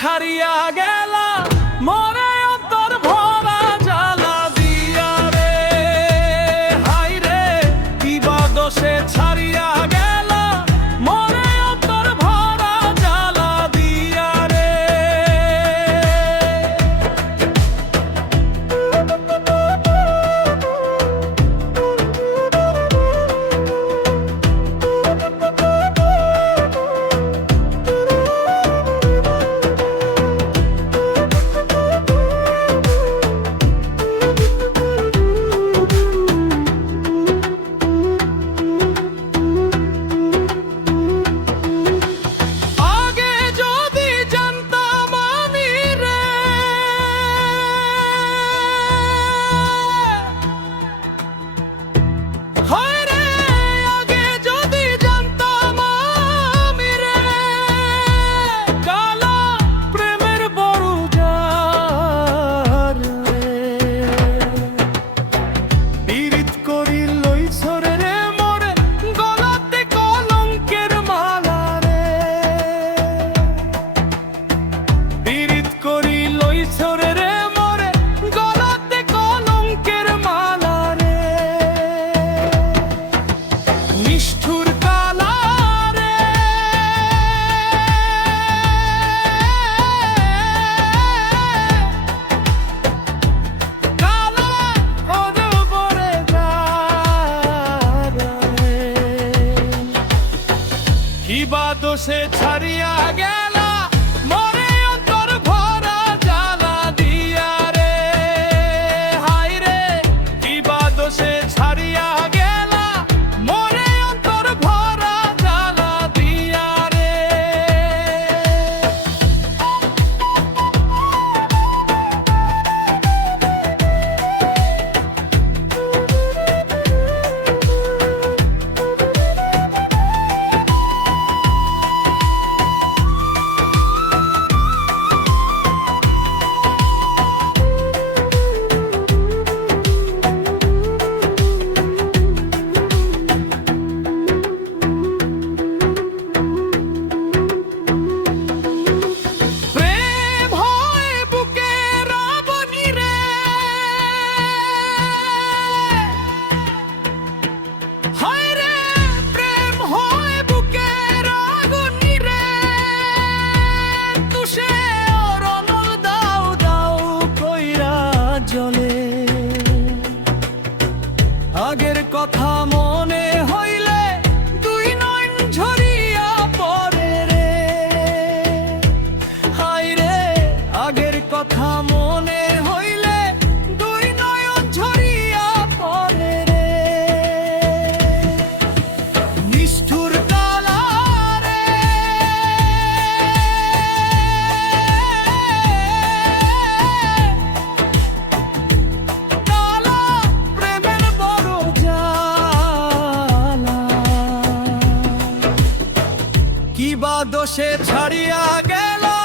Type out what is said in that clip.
ছাড়িয়া গেলা মরে অন্তর ভরা জ্বালা দিয়া রে। হাই রে কিবা দোষে ছাড়িয়া গেলা মরে অন্তর ভরা জ্বালা দিয়া রে। কিবা দোষে ছাড়িয়া গেলা মরে অন্তর ভরা জ্বালা দিয়া রে। হাই রে কিবা দোষে ছাড়িয়া গেলা মরে অন্তর ভরা জ্বালা দিয়া রে। আগের কথা মনে হইলে দুই নয়ন ঝরিয়া পড়ে রে। হাই রে আগের কথা মনে হইলে দুই নয়ন ঝরিয়া পড়ে রে। নিষ্ঠুর কালা রে কিবা দোষে ছাড়িয়া গেলা